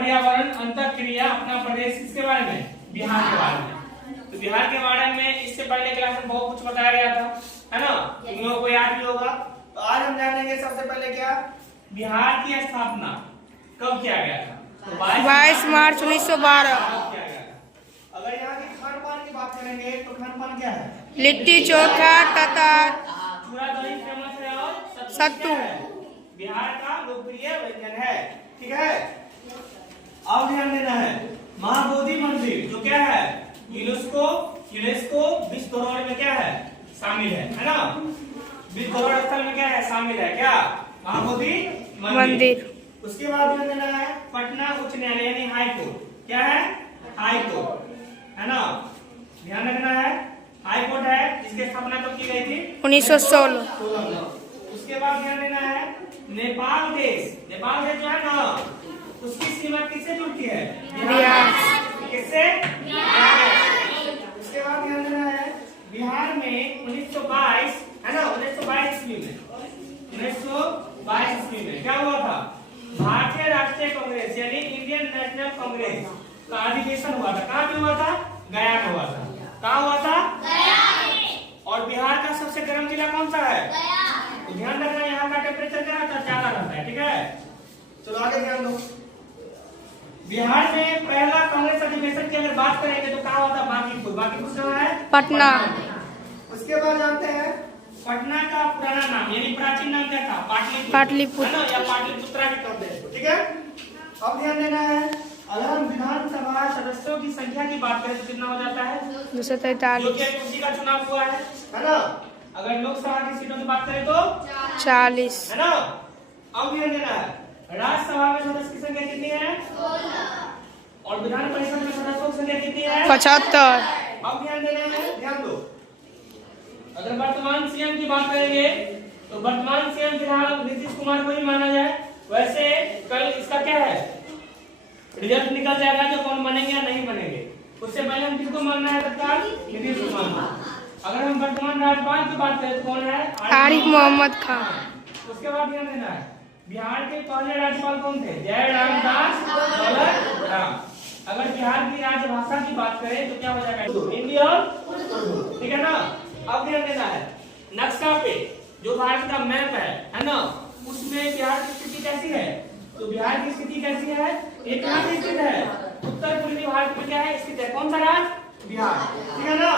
पर्यावरण अंतःक्रिया अपना प्रदेश किसके बारे में, बिहार के बारे में। तो बिहार के बारे में इससे पहले क्लास में बहुत कुछ बताया गया था, है ना, तुम लोगों को याद भी होगा। तो आज हम जानेंगे सबसे पहले क्या, बिहार की स्थापना कब किया गया था। तो 22 मार्च 1912। किया गया था। अगर यहाँ के खान पान की बात करेंगे तो खान पान क्या है, लिट्टी चोखा तथा चूड़ा दही फेमस है और सत्तू बिहार का लोकप्रिय व्यंजन है। ठीक है, अब ध्यान देना है, महाबोधि मंदिर जो क्या है, यूनेस्को विश्व धरोहर में क्या है, शामिल है ना, विश्व धरोहर स्थल में क्या है, शामिल है क्या, महाबोधि मंदिर। उसके बाद ध्यान देना है, पटना उच्च न्यायालय यानी हाई कोर्ट, क्या है, हाई कोर्ट, है ना, ध्यान रखना है, हाई कोर्ट है जिसकी स्थापना कब की गई थी, 1916। उसके बाद ध्यान देना है, नेपाल देश जो है ना, उसकी सीमा किससे जुड़ती है, बिहार। किससे, उसके बाद ध्यान देना है, बिहार में 1922 है ना, 1922 ईस्वी में क्या हुआ था, भारतीय राष्ट्रीय कांग्रेस यानी इंडियन नेशनल कांग्रेस का अधिवेशन हुआ था। कहाँ पे हुआ था, गया में हुआ था। कहाँ हुआ था, गया में। और बिहार का सबसे गर्म जिला कौन सा है, गया। तो ध्यान रखना, यहाँ का टेम्परेचर क्या रहता है, ज्यादा रहता है। ठीक है, चलो आगे ध्यान दो। बिहार में पहला कांग्रेस अधिवेशन की अगर बात करेंगे तो कहाँ हुआ था, बांकीपुर कहाँ है, पटना। उसके बाद जानते हैं पटना का पुराना नाम यानी प्राचीन नाम क्या था, पाटलिपुत्र या पाटलिपुत्रा भी कहते हैं। ठीक है, अब ध्यान देना है, अगर हम विधानसभा सदस्यों की संख्या की बात करें तो कितना हो जाता है, 243। जो कि उसी का चुनाव हुआ है ना। अगर लोकसभा की सीटों की बात करें तो 40, है ना। अब ध्यान देना है, राज्यसभा में सदस्य की संख्या कितनी है, 16, और विधान परिषद में सदस्यों की संख्या कितनी है, 75। अब ध्यान देना है, ध्यान दो, अगर वर्तमान सीएम की बात करेंगे तो वर्तमान सीएम फिलहाल नीतीश कुमार को ही माना जाए। वैसे कल इसका क्या है, रिजल्ट निकल जाएगा जो कौन बनेंगे या नहीं बनेंगे। उससे पहले हम किसको मानना है, तत्काल नीतीश कुमार। अगर हम वर्तमान राज्यपाल की बात करें तो कौन है, आरिफ मोहम्मद खान। उसके बाद ध्यान देना है, बिहार के पहले राज्यपाल कौन थे, जयराम दास राम। अगर बिहार की राजभाषा की बात करें तो क्या हो जाएगा, हिंदी और उर्दू। ठीक है ना। अब ध्यान देना है, नक्शा पे जो भारत का मैप है ना, उसमें बिहार की स्थिति कैसी है, तो बिहार की स्थिति कैसी है, एक कहाँ पे स्थित है, उत्तर पूर्वी भारत में क्या है स्थित है, कौन सा राज्य, बिहार। ठीक है ना,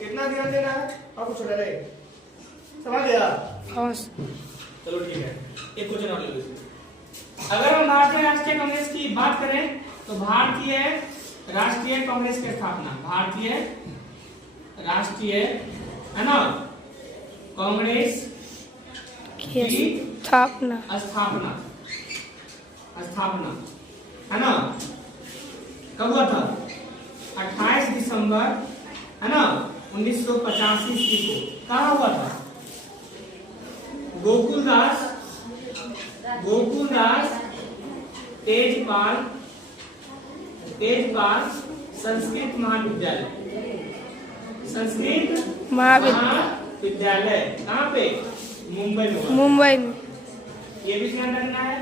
इतना ध्यान देना है। अब कुछ रहे, समझ गया, चलो ठीक है, एक क्वेश्चन और ले लो। अगर हम भारतीय राष्ट्रीय कांग्रेस की बात करें तो भारतीय राष्ट्रीय कांग्रेस की स्थापना, भारतीय राष्ट्रीय है ना कांग्रेस की स्थापना है ना, कब हुआ था, 28 दिसंबर है ना 1985 ईस्वी को। कहाँ हुआ था, गोकुलदास तेजपाल संस्कृत महाविद्यालय कहाँ पे, मुंबई में। ये भी ध्यान रखना है।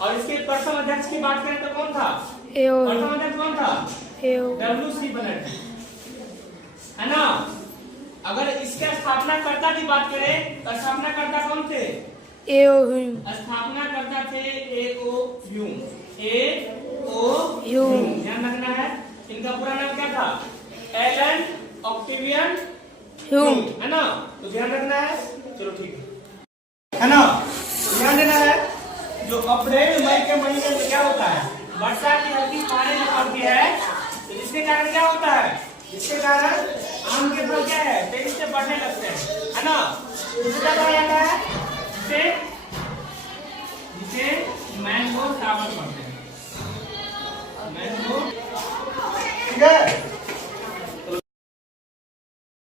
और इसके प्रथम अध्यक्ष की बात करें तो कौन था, प्रथम अध्यक्ष कौन था, WC बनर्जी, है ना। अगर इसके स्थापनाकर्ता की बात करें तो स्थापनाकर्ता कौन थे, स्थापनाकर्ता थे A.O. ह्यूम। ध्यान रखना है, इनका पूरा नाम क्या था, एलन ऑक्टेवियन ह्यूम, है ना। तो ध्यान रखना है, चलो ठीक है ना। तो ध्यान देना है, जो अप्रैल मई के महीने में क्या होता है, वर्षा की हल्की पानी जो पड़ती है, तो जिसके कारण क्या होता है, जिसके कारण आम के फल क्या है, तेजी से बढ़ने लगते हैं, है ना। उसे क्या कहा जाता है,